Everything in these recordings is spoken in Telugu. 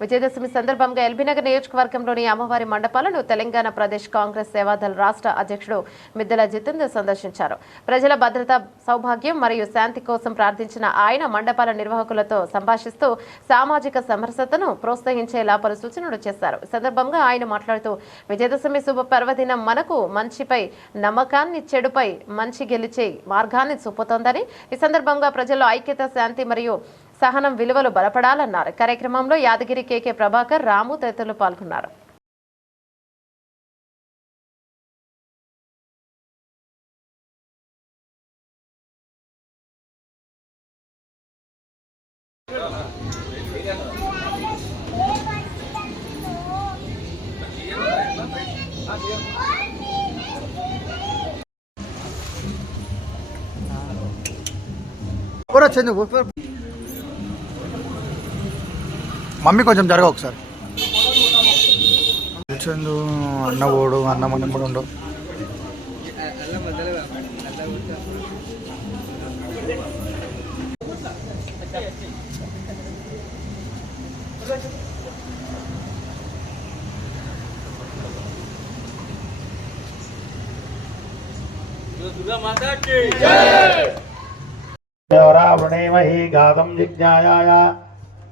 విజయదశమి సందర్భంగా ఎల్బీనగర్ నియోజకవర్గంలోని అమ్మవారి మండపాలను తెలంగాణ ప్రదేశ్ కాంగ్రెస్ సేవాదళ రాష్ట్ర అధ్యక్షుడు మిద్దెల జితేందర్ సందర్శించారు. ప్రజల భద్రత సౌభాగ్యం మరియు శాంతి కోసం ప్రార్థించిన ఆయన మండపాల నిర్వాహకులతో సంభాషిస్తూ సామాజిక సమరసతను ప్రోత్సహించేలా పలు సూచనలు చేశారు. ఈ సందర్భంగా ఆయన మాట్లాడుతూ విజయదశమి శుభ పర్వదినం మనకు మంచిపై నమ్మకాన్ని చెడుపై మంచి గెలిచే మార్గాన్ని చూపుతోందని ఈ సందర్భంగా ప్రజల్లో ఐక్యత శాంతి మరియు సహనం విలువలు బలపడాలన్నారు. కార్యక్రమంలో యాదగిరి కేకే ప్రభాకర్ రాము తదితరులు పాల్గొన్నారు. ఎవరు మమ్మీ కొంచెం జరగ ఒకసారి. చందు అన్న ఓడు అన్న మనం కూడా ఉండవు. దేవరావృణేమహి గాతం జిజ్ఞాయాయ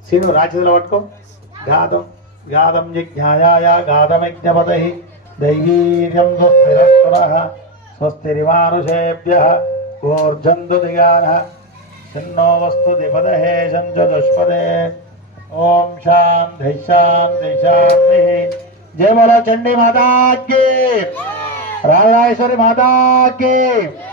సీను రాక్షసుల పట్టుకో గాతం గాతం జిజ్ఞాయాయ గాతమజ్ఞపతి దైవీర్యం స్వస్తిరస్సుర స్వస్తిరిమానుషేభ్య ఊర్జంతు దిగాన చిన్నో వస్తు దిపదహే సంచ దుష్పదే ఓం శాంతి శాంతి శాంతి జయ బలో చండీ మాతాకి రాజరాజేశ్వరి మాతాకి ఓం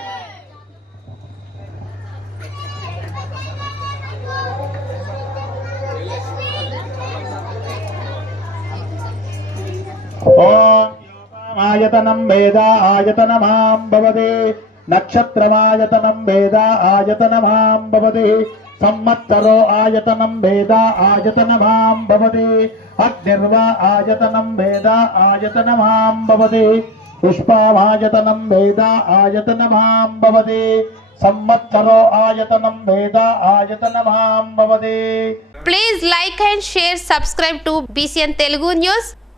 ఆయతనం వేద ఆయతనమాం భవతి. నక్షత్రమాయతనం వేద ఆయతనమాం భవతి. సంవత్సరో ఆయతనం వేద ఆయతనమాం భవతి. అగ్నిర్వా ఆయతనం వేద ఆయతనమాం భవతి. పుష్పామాయతనం వేద ఆయతనమాం భవతి. సంవత్సరో ఆయతనం వేద ఆయతనమాం భవతి. Please like and share subscribe to BCN Telugu news